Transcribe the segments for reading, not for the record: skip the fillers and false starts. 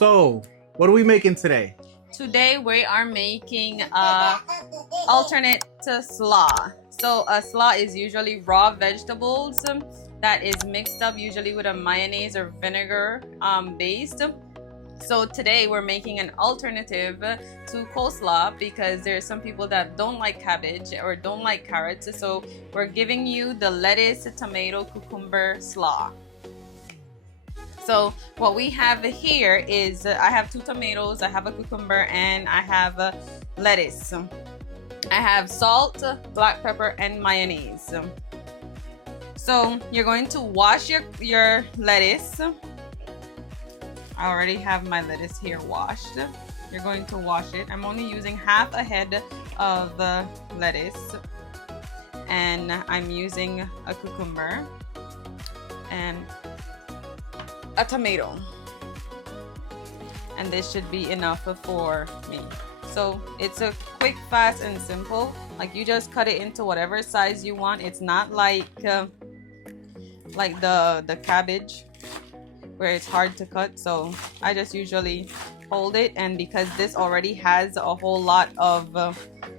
So, what are we making today? Today we are making alternate to slaw. So a slaw is usually raw vegetables that is mixed up usually with a mayonnaise or vinegar based. So today we're making an alternative to coleslaw because there are some people that don't like cabbage or don't like carrots. So we're giving you the lettuce, tomato, cucumber slaw. So what we have here is I have 2 tomatoes, I have a cucumber, and I have lettuce. I have salt, black pepper, and mayonnaise. So you're going to wash your lettuce. I already have my lettuce here washed. You're going to wash it. I'm only using half a head of lettuce, and I'm using a cucumber and a tomato, and this should be enough for me. So it's a quick, fast, and simple. Like, you just cut it into whatever size you want. It's not like the cabbage where it's hard to cut. So I just usually hold it, and because this already has a whole lot of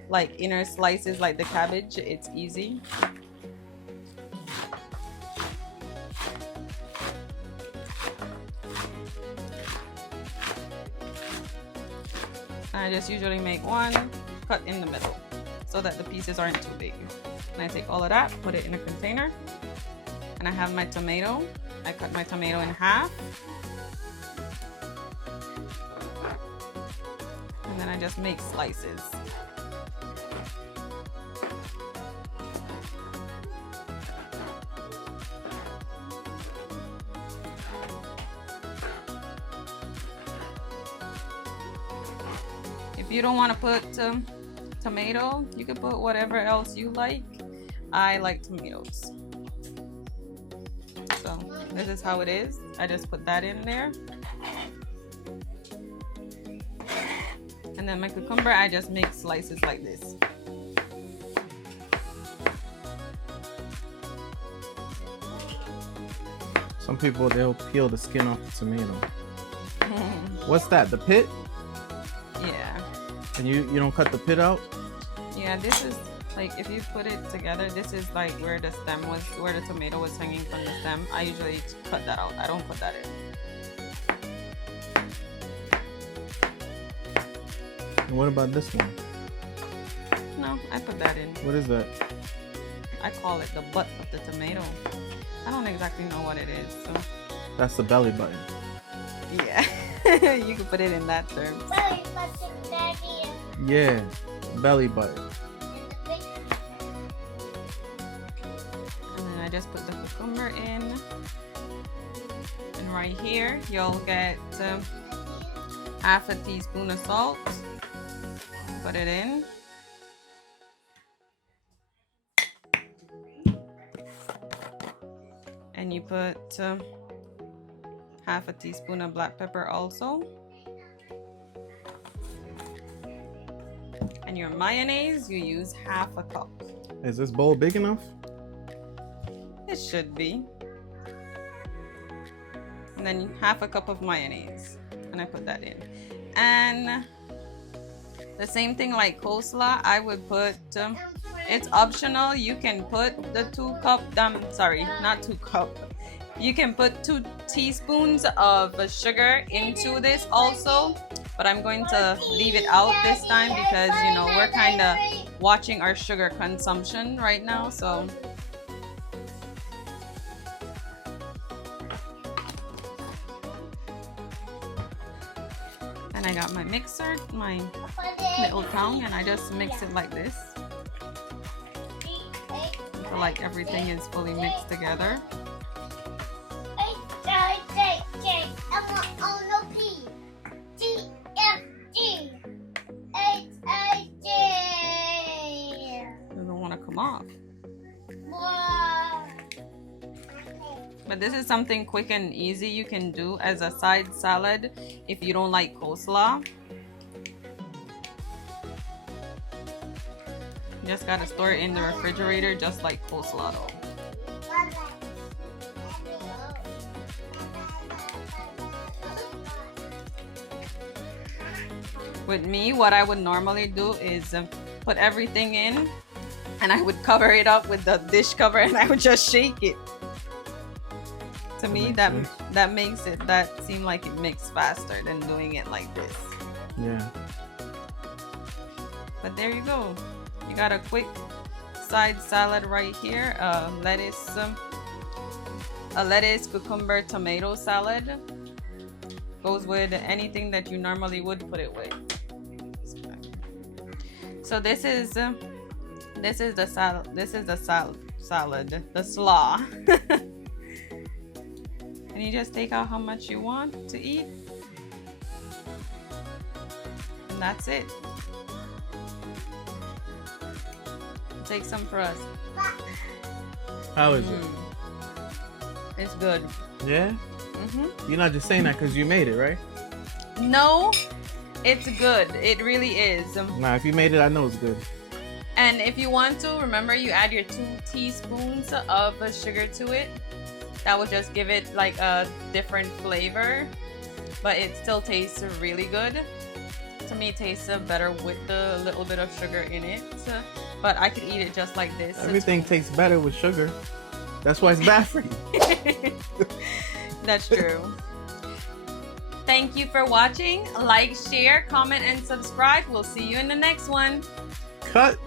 like inner slices like the cabbage, it's easy. I just usually make one cut in the middle so that the pieces aren't too big. And I take all of that, put it in a container, and I have my tomato. I cut my tomato in half, and then I just make slices. If you don't want to put tomato, you can put whatever else you like. I like tomatoes. So this is how it is. I just put that in there. And then my cucumber, I just make slices like this. Some people, they'll peel the skin off the tomato. What's that, the pit? Yeah. And you don't cut the pit out? Yeah, this is like, if you put it together, this is like where the stem was, where the tomato was hanging from the stem. I usually cut that out. I don't put that in. And what about this one? No, I put that in. What is that? I call it the butt of the tomato. I don't exactly know what it is. So. That's the belly button. Yeah, you can put it in that term. Belly button, daddy. Yeah, belly button. And then I just put the cucumber in. And right here, you'll get half a teaspoon of salt. Put it in. And you put half a teaspoon of black pepper also. And your mayonnaise, you use half a cup. Is this bowl big enough? It should be. And then half a cup of mayonnaise. And I put that in. And the same thing like coleslaw, I would put, it's optional. You can put the 2 cup, sorry, not 2 cup. You can put 2 teaspoons of sugar into this also. But I'm going to leave it out this time because, you know, we're kind of watching our sugar consumption right now. So and I got my mixer, my little tongue, and I just mix it like this until like everything is fully mixed together. Doesn't want to come off. But this is something quick and easy you can do as a side salad if you don't like coleslaw. You just gotta store it in the refrigerator just like coleslaw though. With me, what I would normally do is put everything in, and I would cover it up with the dish cover, and I would just shake it. To me, that makes it seem like it mixes faster than doing it like this. Yeah. But there you go. You got a quick side salad right here. A lettuce, cucumber, tomato salad. Goes with anything that you normally would put it with. So this is the salad. This is the salad. The slaw. And you just take out how much you want to eat. And that's it. Take some for us. How is it? It's good. Yeah? You're not just saying that because you made it, right? No, it's good. It really is. Nah, if you made it, I know it's good. And if you want to, remember you add your 2 teaspoons of sugar to it. That will just give it like a different flavor, but it still tastes really good. To me, it tastes better with the little bit of sugar in it, but I could eat it just like this. Everything tastes better with sugar. That's why it's bad for you. That's true. Thank you for watching. Like, share, comment, and subscribe. We'll see you in the next one. Cut.